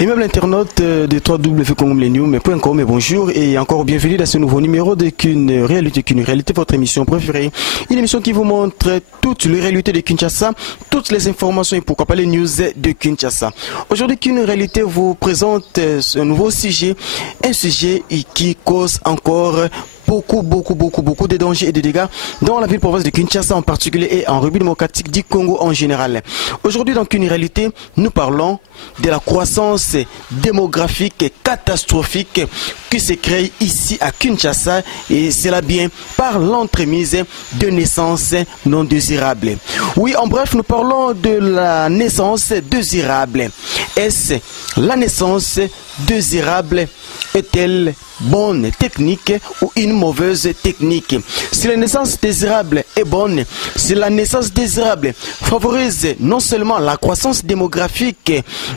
Aimable internaute de www.congomlenews.com, bonjour et encore bienvenue dans ce nouveau numéro de Qu'une réalité, votre émission préférée. Une émission qui vous montre toutes les réalités de Kinshasa, toutes les informations et pourquoi pas les news de Kinshasa. Aujourd'hui, Qu'une réalité vous présente un nouveau sujet, un sujet qui cause encore beaucoup de dangers et de dégâts dans la ville province de Kinshasa en particulier et en République démocratique du Congo en général. Aujourd'hui, dans Qu'une réalité, nous parlons de la croissance démographique catastrophique qui se crée ici à Kinshasa, et cela bien par l'entremise de naissances non désirables. Oui, en bref, nous parlons de la naissance désirable. Est-ce la naissance désirable est-elle bonne technique ou une mauvaise technique? Si la naissance désirable est bonne, si la naissance désirable favorise non seulement la croissance démographique,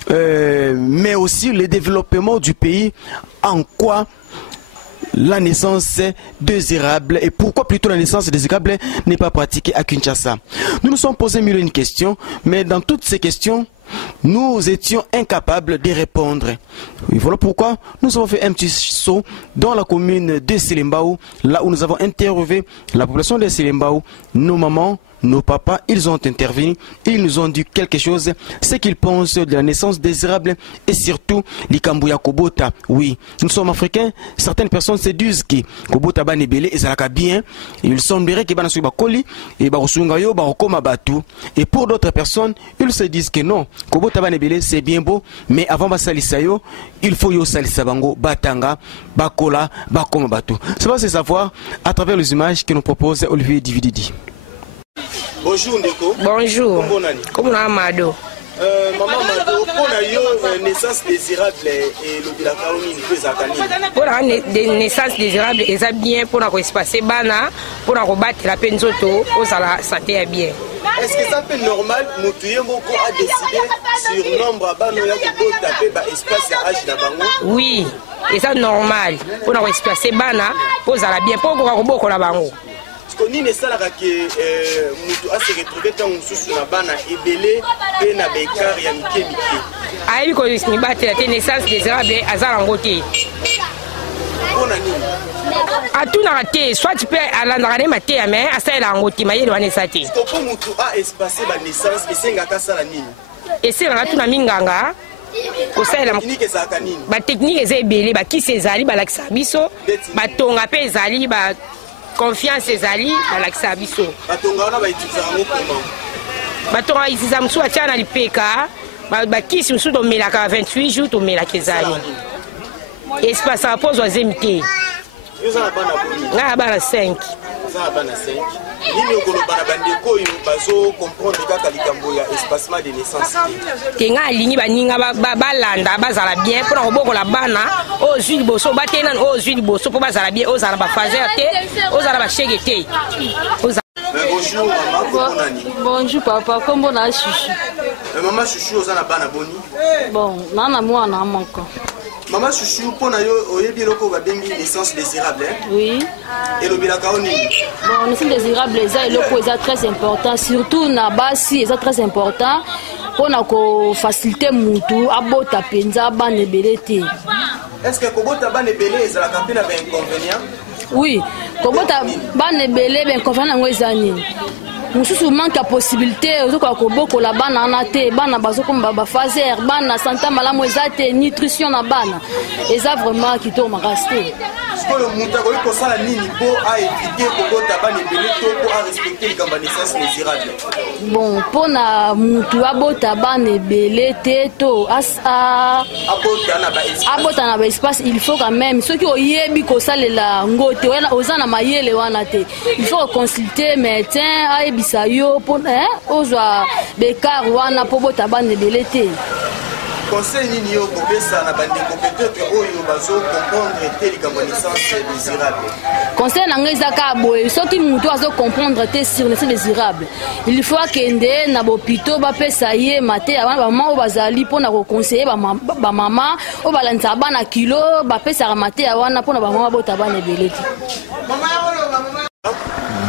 mais aussi le développement du pays, en quoi la naissance désirable et pourquoi plutôt la naissance désirable n'est pas pratiquée à Kinshasa? Nous nous sommes posé mille et une questions, mais dans toutes ces questions, nous étions incapables de répondre. Et voilà pourquoi nous avons fait un petit saut dans la commune de Selembao, là où nous avons interviewé la population de Selembao, nos mamans, nos papas. Ils ont intervenu, ils nous ont dit quelque chose, ce qu'ils pensent de la naissance désirable et surtout l'Ikambuya Kobota. Oui, nous sommes africains, certaines personnes se disent que Kobota Banebele et Zalaka bien, il semblerait que Banasuba Koli et Barosungayo Barokoma Batu, et pour d'autres personnes, ils se disent que non, Kobota Banebele c'est bien beau, mais avant Basalisayo, il faut yo Salisabango, Batanga, Bakola, Bakoma Batu. Ça va se savoir à travers les images que nous propose Olivier Divididi. Bonjour Ndeko. Bonjour. Comment on a Mado? Maman Mado, pour la naissance désirable et le Kaoni ni pour la naissance désirable, c'est bien pour nous passer bana, pour nous battre la peine zoto, pour la santé bien. Est-ce que ça peut normal Moutouye Moko a décidé sur nombre à bano ya ko taper ba espace à âge na bango? Oui, et ça normal pour nous passer bana, pour la bien pour ko boko la bango. Parce que ni ne sala que mutu a se retrouver tant mususu na bana ebele pe na bekar ya mike. Ayi ko ni battre la naissance désirable azala ngote. Bona nini? Atuna raté, soit tu peux aller dans la maté mais asa la ngote maye wana sati. Parce que mutu a espacé ba naissance et senga kasala nini? Et c'est là tuna minganga. Ba technique ezebele ba ki sezali ba laksa biso, ba tonga pe ezali ba confiance ezali ba laksa biso. Ba tonga wana ba itisa ngo comment? Ba tonga itisa msu atiana lipeka, ba kisi msu do melaka 28 jours to melaka ezali. Espace à pose ozemite. Yoza bana boni. Nga bana 5. Yoza bana 5. Nini okolo bana bandeko yo bazo comprendre kaka likambo ya espacement de naissance. Tenga alingi baninga balanda bazala bien pour oboko la bana o zuli boso batena o zuli boso pour bazala bien o zala ba fazer te o zala ba chegete. Bonjour maman, comment nani? Bonjour papa, comment na chouchou? Maman chouchou ozana bana boni? Bon, nana mwana moko. Maman chouchou, pour oyebi loko babengi naissance désirable, hein? Oui. Et le bilakaoni? Bon, naissance désirable, c'est très important, surtout na basi, c'est très important pour na faciliter mutu abota penza banebelete. Est-ce que kobota banebele ezala kapena ba inconvénient? Oui, kobota banebele ben inconvénient ngo ezani. Mususu manque la possibilité ozoka koboko la bana na te bana bazoko ba fazer bana santé malamu ezate nutrition na bana eza vraiment kito makasté. Est-ce que le muta ko ko sala nini po a éviter kobota banebele to po a respecter les gamba naissance désirable? Bon, pour na mutu abota banebele te to abota na ba espace, il faut quand même ceux qui oyebi ko salela ngote wana ozana mayele wana te, il faut consulter médecin a Sayo pour ozwa bekar wana po bota banebele te. Conseil nini yo kopesa na bandeko peut-être oyo bazo comprendre te likambo naissance désirable? Conseil na ngeza ka boye soki mutu azo comprendre te sur naissance désirable, il faut kende na bopito ba pesa ye mate avant ba maman o bazali pona ko conseiller ba maman o balanza bana kilo ba pesa mate wana pona ba maman bota banebele te.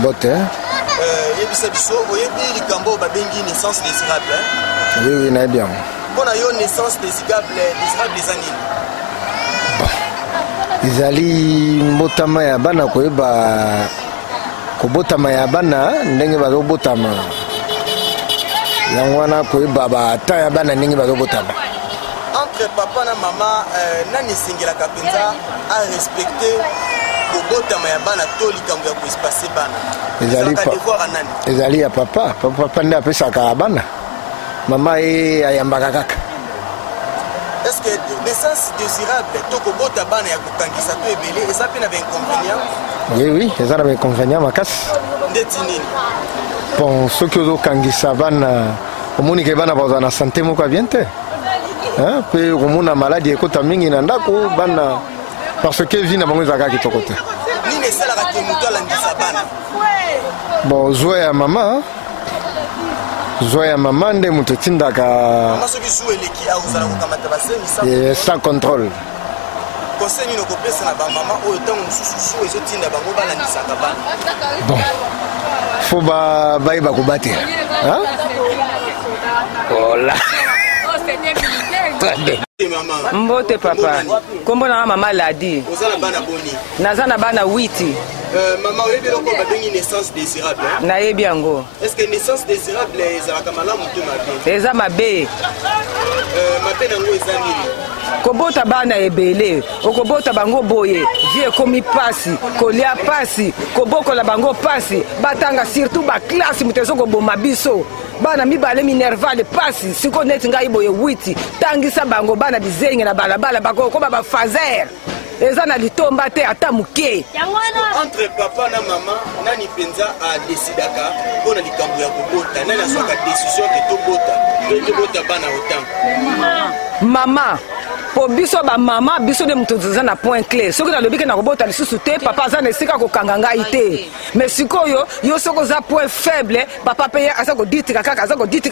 Bote Yebisa biso oyebi likambo babengi naissance désirable. Oui, na bien. Pour Pour la naissance désirable des années. Izali mbotama ya bana koyeba kobotama ya bana ndenge bazobotama yango wana koyeba bata ya bana ndenge bazobotama. Entre papa na mama nani esengelaka mpenza a respecte kobotama ya bana to likambo ya koespase bana ezali ya papa nde apesaka bana mama ye ayambaka kaka. Est-ce que naissance désirable to kobota bana ya kokangisa to ebele eza pe na inconvénient? Oui, eza na inconvénient makasi. Ndeti nini? Bon, soki ozokangisa bana omoni ke bana bazala na santé moko ya bien te mpe komona maladi ekota mingi na ndako bana parce que vi na bango ezalaka kitoko te. Nini esalaka ke moto alandisa bana? Bon, zwa ya mama nde moto etindaka sans contrôle. Conseil nini okopesa na bamama oyo ntango mosusu su ezotinda bango balandisaka bana? Bon, fo bayeba kobatela ola mbote papa kombo na mama ladi ozala bana boni naza na bana 8. Maman oyebi eloko babengi naissance désirable nayebi yango. Est-ce que naissance désirable ezalaka malamu to mabe? Eza mabe. Mabe nango eza nini? Kobota bana ebele okobota bango boye vie komi pasi kolia pasi kobokola bango pasi batanga surtout ba classe mutezo koboma biso bana mibale minervale pasi siko neti ngai boye 8 tangisa bango bana bizenge na balabala bako ba fazer eza na litomba te ata muke. Entre papa na mama nani penza a décidaka pona likambo ya kobota nani aswaka décision ke tobota bana autant? Mama po biso ba mama biso de mutu za na point clé soki na lobike na kobota lisusu te papa za na esika kokanga ngai te mais sikoyo yo soko za point faible papa pe asa ko ditika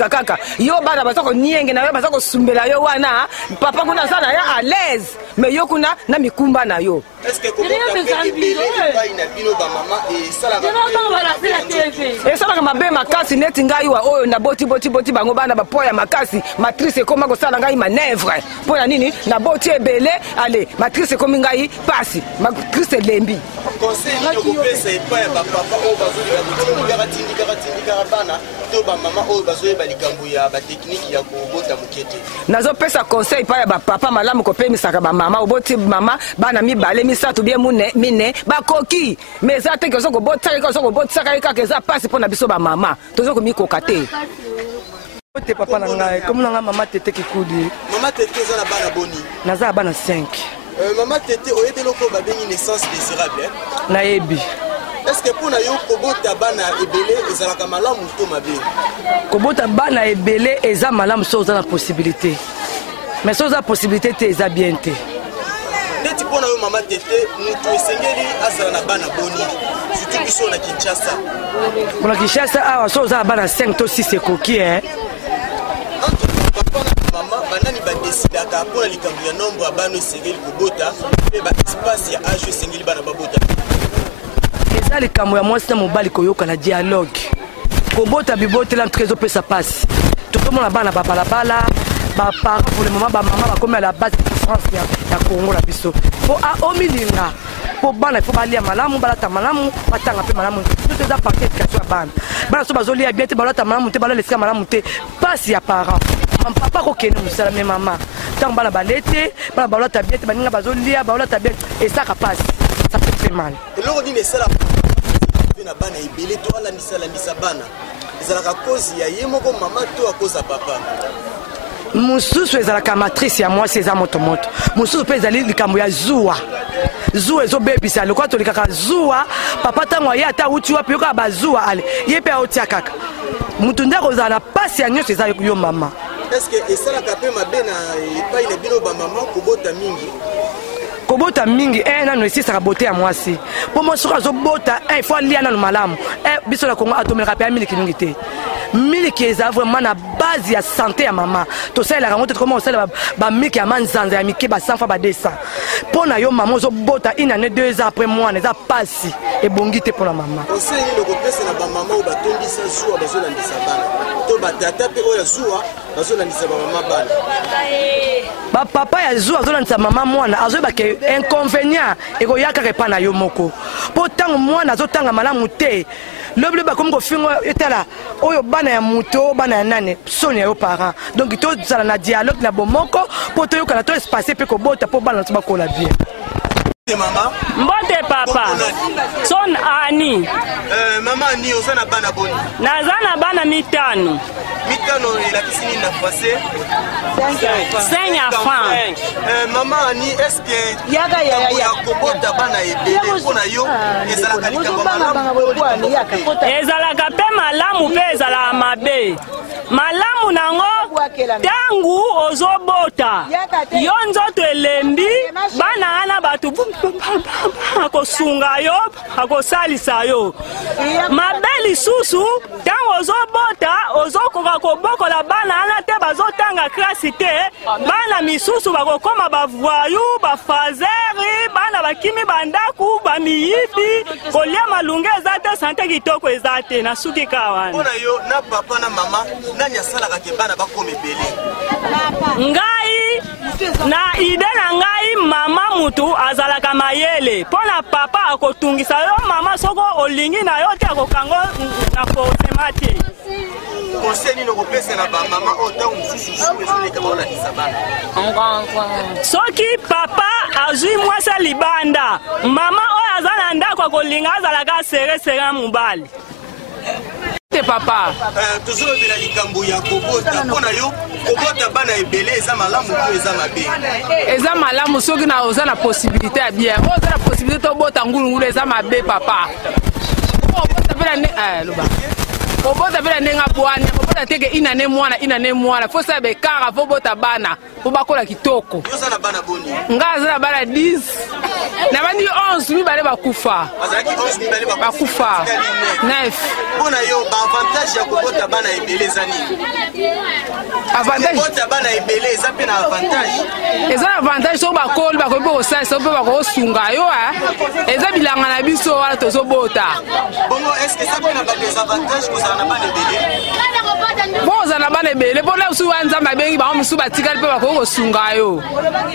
kaka yo bana baza ko nienge na yo baza ko sumbela yo wana papa kuna za na ya à l'aise mais yo kuna na mikumba na yo. Est-ce que kobota pe ebele pa ina bino ba mama e sala ka mabe makasi neti ngai wa oyo na boti bango bana ba poya makasi matrice koma ko sala ngai manœuvre po na nini na boti ebele ale matrice komi ngai pasi matrice lembi. Conseil ni kopesa epa ya ba papa o bazolika tindika bana to ba mama o bazoyeba likambo ya ba technique ya kobota mukete. Nazo pesa conseil pa ya ba papa malamu ko pemisaka ba mama oboti mama bana mibale misatu bien mine bakoki mais ça te que soko bota ka eza pasi pona biso ba mama tozo ko mikoka te. Ote papa na ngai comme na mama tete kikudi. Mama tete za na bana boni. Naza bana 5. Maman tete oyebi loko ba bengi naissance désirable. Nayebi. Est-ce que pour na yo kobota bana ebele ezalaka malamu to mabe? Kobota bana ebele eza malamu so za na possibilité. Mais so za possibilité te eza bien te. Neti pona yo mama tete mutu esengeli azala na bana boni. Surtout biso na Kinshasa. Pour Kinshasa awa so za bana 5 to 6 ekoki Papa na mama banani ba décidaka pona likambo ya nombre ya bana esengeli kobota pe ba espace ya âge esengeli bana babota. Eza likambo ya mwasi na mobali koyoka na dialogue. Kobota bibotela ntrezo pesa passe. Tokomona bana babalabala ba parents pour le moment ba maman ba comme à la base de France ya Congo la biso. Po a omilinga. Po bana il faut balia malamu balata malamu batanga pe malamu. Tout ça partie éducation ya bana. Bana so bazoli ya bien te balata malamu te balala lesika malamu te passe ya parents. Mam papa ko kene musala me mama. Tant bana balete bana balata bien te baninga bazolia balata bien et ça ka passe. Ça fait très mal. Et lors d'une sala na bana ibele to ala misala bana. Ezalaka cause ya yemoko mama to a cause papa. Mususu ezalaka matrice ya moi c'est moto mususu pe ezali likambo ya zuwa ezo bebisa lokwa to likaka zuwa papa tango ya ata uti wapi yoka bazuwa ale ye pe otia kaka mutu ndako za na pasi ya nyonso eza yo mama. Est-ce que esalaka pe mabena epai na bino ba mama kobota mingi nano esisaka bote ya mwasi po mo soka azobota il faut alia nano malamu biso na Congo atomelaka pe ya miliki mingi te miliki eza vraiment na base ya santé ya mama tosalelaka yango te koma osalela bamiki ya manzanza ya mike basanfa badesa Pour na yo maman zo bota une année 2 ans après moi neza passi et bongité pour la maman. Conseil le kopesa na ba maman ou ba tondisa zuwa bazolandisa bana. To ba tata pe oya zuwa bazolandisa ba maman bana. Ba papa ya zuwa azolandisa maman mwana azoba ke inconvénient et ko yaka repa na yo moko. Po tango mwana azotanga malamu te. Le ba comme ko fingo etala oyo bana ya muto bana ya nane soni ya yo parents. Donc to zala na dialogue na bomoko po to yo kana to espacer pe ko bota po bana to ba ko la bien. Mama Mbote papa son ani mama ni osana bana boni nazana bana mitano la piscine na passé 5 enfants maman ni est-ce que ya kobota bana ebele pona yo ezalaka likambo malamu ezalaka pe malamu pe ezalaka mabe malamu nango tangu ozobota yo nzoto elembi bana ana batu akosunga yo akosalisa yo mabe lisusu tangu ozobota ozokoka kobokola bana ana te bazotanga klasi te bana misusu bakokoma bavoyu bafazeri bana bakimi bandaku bamiyibi kolia malunge eza te sante kitoko eza te na suki kawana pona yo na papa na mama nani asalaka ke bana bakoma ebele ngai na ide na ngai mama mutu azalaka mayele pona papa akotungisa yo mama soko olingi na yo te akokango na kosema te conseil nini okopesa na bamama oyo ntango mosusu ezoleka baolandisa bana soki papa azwi mwasi libanda mama oyo aza na ndako akolinga azalaka seresera mobali te papa tozolobela likambo ya kobota mpona yo kobota bana ebele eza malamu to eza mabe eza malamu soki na oza na possibilité ya bien oyo oza na possibilité tobota ngulungulu eza mabe papa obota pela ndenge bwana obota teke inane mwana fo sa bekara fo bota bana fo bakola kitoko yo sana bana boni ngaza na bana 10 na bandi 11 mibale bakufa bazaki 11 mibale bakufa 9 bona yo ba avantage ya kobota bana ebele zani avantage kobota bana ebele eza pe na avantage eza na avantage so bakoli bakoyi po kosala so pe bakosunga yo eza bilanga na biso wana tozobota bongo est-ce que ça pe na ba désavantage kozala na bana ebele boza na bana ebele mpona mosusu wana nzambe abengi bango mosusu batikali mpe bakoki kosunga yo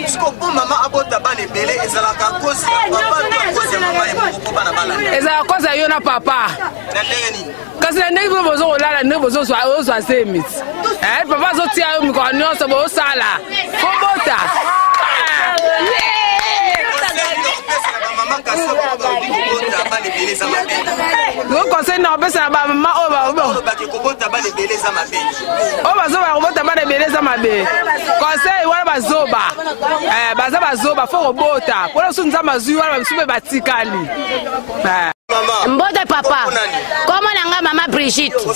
siko po mama abota bana ebele ezalaka kozi ya papa to kozi ya mama emoko po bana balala ezalaka kozi ya yo na papa na ndenge nini kasi na ndenge bozo kolala ndenge bozozwa semiti papa azotia yo mikolo nyonso bozosala fo bota conseil na opesa na bamama oyo bazobaka kobota bana ebele eza mabe conseil wana baza bazoba fo kobota mpona mosusu nzambe azwi wana bamisu mpe batikali mbote papa komo na nga mama Brigitte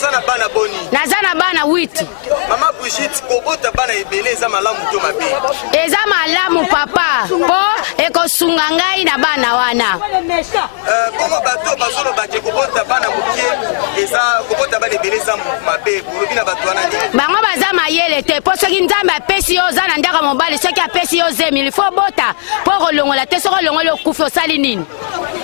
naza na bana 8 mama Brigitte kobota bana ebele eza malamu to mabe eza malamu papa po ekosunga ngai na bana wana komo bato bazolobaka kobota bana mokie eza kobota bana ebele eza mabe bolobi na bato wana bango baza mayele te po soki nzambe apesi yo oza na ndaka mobali soki apesi yo 10 000 fo bota po kolongola te soki olongoli okufi osali nini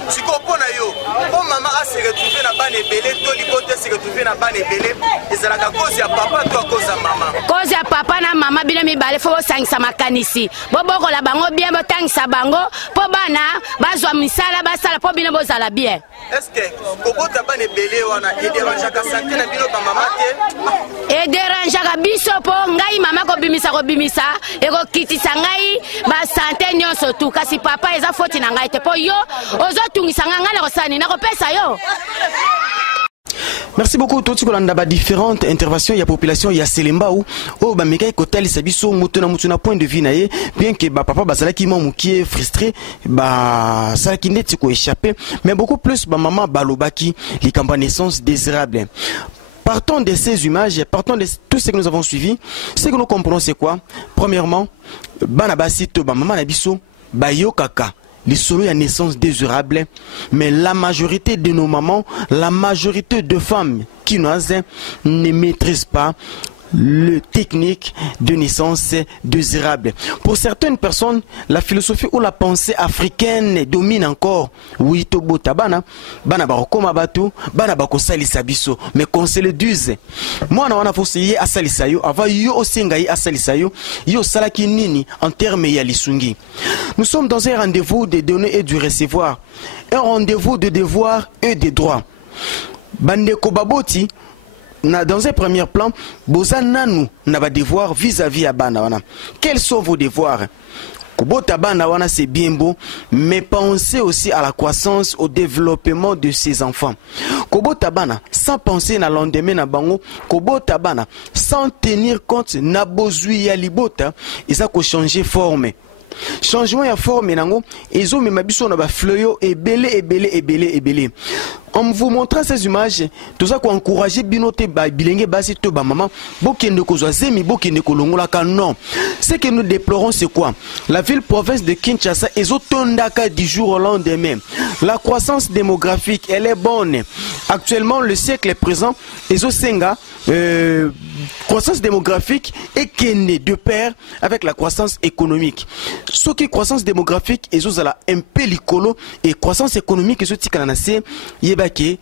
siko mpona yo po mama ase retrouve na bana ebele to libota ase retrouve na bana ebele ezalaka kozi ya papa to akoza mama kozi ya papa na mama bino mibale fo bosangisa makanisi bobokola bango bien botangisa bango po bana bazwa misala basala po bino bozala bien est-ce que kobota bana ebele wana ederangeaka sante na bino bamama te ederangeaka biso po ngai mama kobimisa ekokitisa ngai basante nyonso tu kasi papa eza foti na ngai te po yo ozotungisa ngai na kosani na kopesa yo. Merci beaucoup. Tout ce qu'on a différentes interventions, il y a population, il y a Selembao. Oh, bah, mais quand il s'habille sur mutuna point de vue naie, bien que bah papa bah ça là qui m'a qui est frustré, bah ça qui n'est pas échappé, mais beaucoup plus bah maman balobaki les campagnes naissance désirables. Partons de ces images, partons de tout ce que nous avons suivi, ce que nous comprenons c'est quoi? Premièrement, banabasito bah maman nabiso bah yo kaka. Les solos à naissance désirable, mais la majorité de nos mamans, la majorité de femmes qui nous ne maîtrisent pas le technique de naissance désirable. Pour certaines personnes, la philosophie ou la pensée africaine domine encore. Oui, to bota bana barokoma batu, bana bako salisa biso. Mais qu'on se le dise. Moi, na wana fosi asalisa yo, avant yo osenga asalisa yo, yo salaki nini en termes ya lisungi. Nous sommes dans un rendez-vous de donner et du recevoir. Un rendez-vous de devoirs et de droits. Bandeko baboti, dans un premier plan, bozananu na ba devoir vis-à-vis à bana wana. Quels sont vos devoirs? Kobota bana wana c'est bien beau, mais pensez aussi à la croissance, au développement de ses enfants. Kobota bana sans penser na lendemain na bango, kobota bana sans tenir compte na bozui ya libota, isa ko changer forme. Changement ya forme nango, ezo mema biso na ba fleuyo ebele. En vous montrant ces images, tout ça qu'on encourager binote ba bilenge basi to ba maman, bokende ko zemi bokende ko longola ka non. Ce que nous déplorons c'est quoi? La ville-province de Kinshasa ezo tondaka du jour au lendemain. La croissance démographique, elle est bonne. Actuellement, le siècle est présent, ezo senga croissance démographique est kende de pair avec la croissance économique. Ce qui croissance démographique ezo zala un peu likolo et croissance économique ezo tikana na se yebake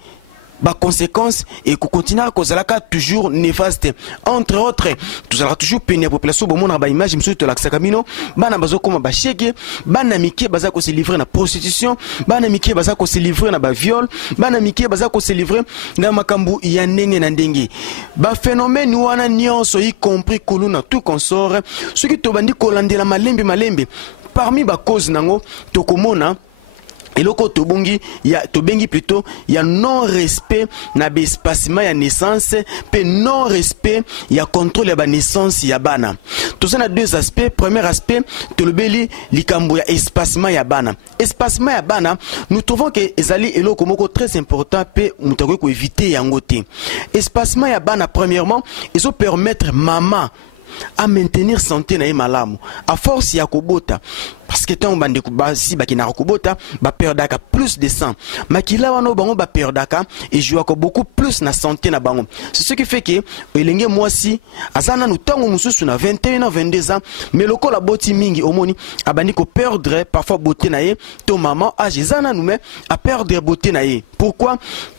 ba conséquences et qu'on continue à cause toujours néfaste. Entre autres, tout ça toujours peine la population bon na ba image monsieur to la sakamino bana bazo koma ba chege bana mike baza ko se livrer na prostitution bana mike baza ko se livrer na ba viol bana mike baza ko se livrer na makambu ya ndenge na ndenge ba phénomène wana nyonso y compris koluna tout consort ce qui to bandi kolandela malembe parmi ba cause nango to komona et loko tobongi ya tobengi plutôt ya non respect na espacement ya naissance pe non respect ya contrôle ya ba naissance ya bana. Tout ça na deux aspects. Premier aspect tolobeli likambo ya espacement ya bana. Espacement ya bana, nous trouvons que ezali eloko moko très important pe mutako ko éviter yango te. Espacement ya bana premièrement, ils ont permettre maman à maintenir santé na malamu à force ya kobota parce que tant bande si bakina kobota ba perdaka plus de sang makila wana bango ba perdaka et joue beaucoup plus na santé na bango. C'est ce qui fait que elenge mwasi azana no tango mususu na 21 ans 22 ans mais loko la boti mingi omoni abani ko perdre parfois beauté na ye to maman âge zana nous mais à perdre beauté na ye. Pourquoi?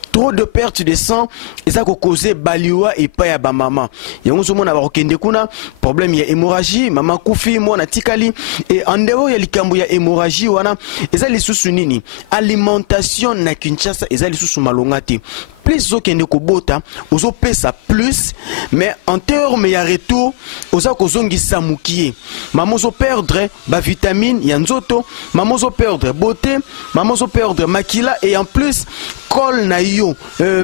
Trop de perte de sang et ça cause baliwa et pas ya ba maman. Et on se mona ba okende kuna problème ya hémorragie maman kufi mona tikali et en dehors ya likambo ya hémorragie wana eza lisusu nini alimentation na Kinshasa eza lisusu malonga te. Plus okende kobota ozo pesa plus mais en terme ya retour oza kozongisa mukie maman ozo perdre ba vitamine ya nzoto maman ozo perdre beauté maman ozo perdre makila et en plus col na yo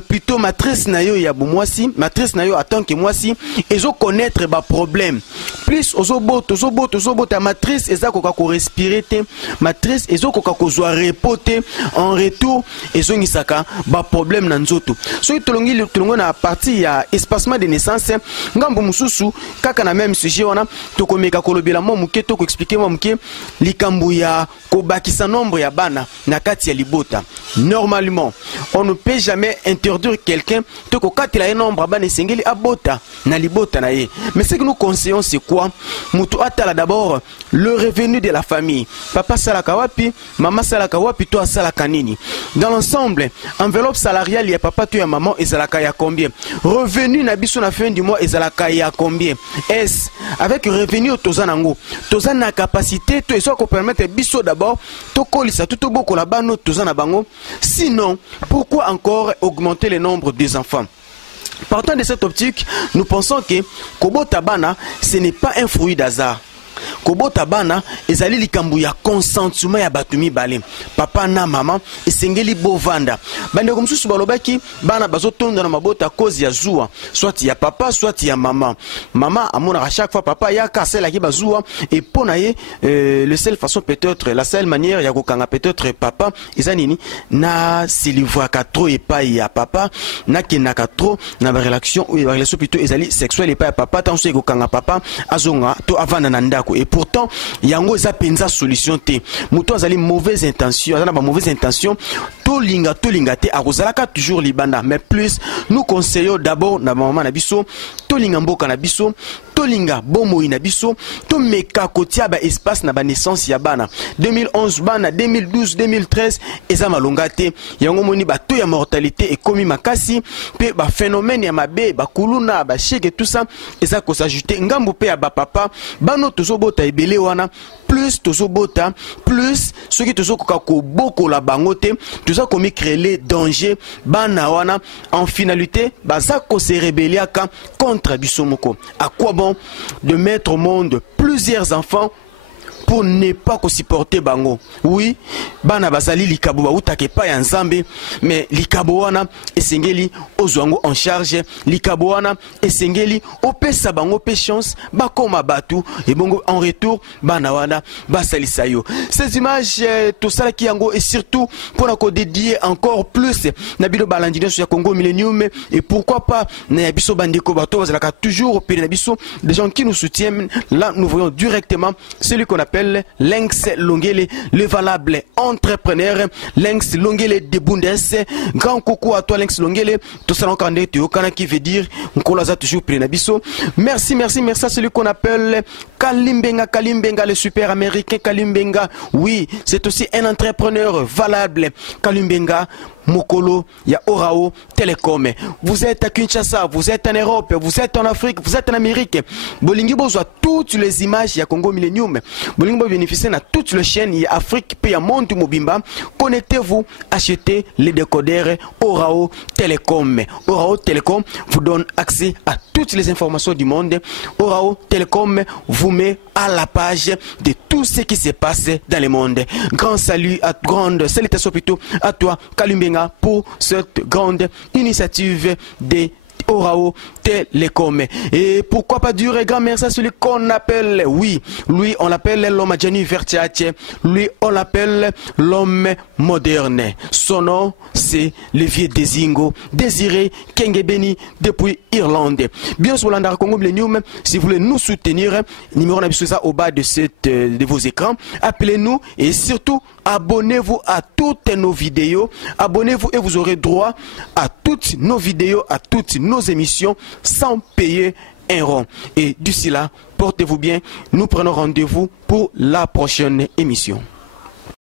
plutôt matrice na yo ya bomwasi matrice na yo attend que mwasi ezo connaître ba problème plus ozo bota matrice eza koka ko respirer te matrice ezo koka ko zwa repoter en retour ezo ngisaka ba problème na nzoto. So tolongo na partie ya espacement de naissance ngambo mususu kaka na même sujet wana tokomeka kolobela mo muke to ko expliquer mo muke likambo ya kobakisa nombre ya bana na kati ya libota. Normalement on ne peut jamais interdire quelqu'un to ko kati la nombre bana sengeli abota na libota na ye. Mais ce que nous conseillons c'est quoi? Mutu atala d'abord le revenu de la famille. Papa salaka wapi, maman salaka wapi, toi salaka nini. Dans l'ensemble, enveloppe salariale ya papa to ya maman ezalaka ya combien? Revenu na biso na fin du mois ezalaka ya combien? Est avec revenu tozanango tozana capacité to eso ko permettre biso d'abord to kolisa tout boko la bano tozana bango. Sinon, pourquoi encore augmenter le nombre des enfants? Partant de cette optique, nous pensons que Kobota Bana, ce n'est pas un fruit d'hasard. Kobota bana ezali likambu ya consentement ya batumi bale papa na mama esengeli bovanda bande ko mususu balobaki bana bazotonda na mabota cause ya zuwa soit ya papa soit ya mama amona à chaque fois papa ya kasela ki bazua et pona ye le seule façon peut-être la seule manière ya kokanga peut-être papa ezanini na silivwaka trop et pas ya papa na kenaka trop na ba relation ou ba relation plutôt ezali sexuelle et pas ya papa tant so kokanga papa azonga to avana na ndako. Et pourtant yango eza penza solution te muto azali mauvaise intention azana ba mauvaise intention tolinga te akozalaka toujours libanda, mais plus nous conseillons d'abord na maman na biso tolinga mboka na biso, tolinga bomoi na biso, to meka kotia ba espace na ba naissance ya bana 2011 bana 2012 2013 eza malonga te yango moni ba to ya mortalité ekomi makasi pe ba phénomène ya mabe ba kuluna ba cheke tout ça eza ko s'ajouter ngambo pe ya ba papa bano tozobota ebele wana plus tozobota plus soki tozokoka kobokola bango te toza komi créer danger bana wana en finalité baza ko se rebeliaka contre biso moko. À quoi bon de mettre au monde plusieurs enfants pour ne pas supporter bango? Oui, bana basali likabo ba utake pa ya nzambe, mais likabo wana esengeli ozwango en charge, likabo wana esengeli opesa bango pe chance bakoma batu et bongo en retour bana wana basalisa yo. Ces images tout ça qui yango et surtout pour la dédier encore plus na bilo balandine sur Congo Millennium et pourquoi pas na biso bandeko bato bazalaka toujours au na biso des gens qui nous soutiennent. Là nous voyons directement celui qu'on appelle Lynx Longele, le valable entrepreneur. Lynx Longele de Bundes. Grand coucou à toi Lynx Longele. Tout ça encore qui veut dire Nkolaza toujours Prenabiso. Merci à celui qu'on appelle Kalimbenga, le super américain Kalimbenga. Oui, c'est aussi un entrepreneur valable. Kalimbenga Mokolo, ya Orao Telecom. Vous êtes à Kinshasa, vous êtes en Europe, vous êtes en Afrique, vous êtes en Amérique. Bolingi voit toutes les images ya Congo Millennium. Bolingi bénéficier de toutes les chaînes ya Afrique puis ya Monde Mobimba. Connectez-vous, achetez les décodeurs Orao Telecom. Orao Telecom vous donne accès à toutes les informations du monde. Orao Telecom vous met à la page de tout ce qui se passe dans le monde. Grand salut à grande salutations plutôt à toi Kalimbenga pour cette grande initiative de Orao Telecom. Et pourquoi pas dire grand merci à celui qu'on appelle, oui, lui on l'appelle l'homme Gianni Vertiace, lui on l'appelle l'homme moderne. Son nom c'est le vieux Dezingo, Désiré Kengebeni depuis Irlande. Bien sûr, l'Andar Congo Millennium, si vous voulez nous soutenir, numéro ça au bas de vos écrans, appelez-nous et surtout abonnez-vous à toutes nos vidéos, abonnez-vous et vous aurez droit à toutes nos vidéos, à toutes nos émissions sans payer un rond. Et d'ici là, portez-vous bien, nous prenons rendez-vous pour la prochaine émission.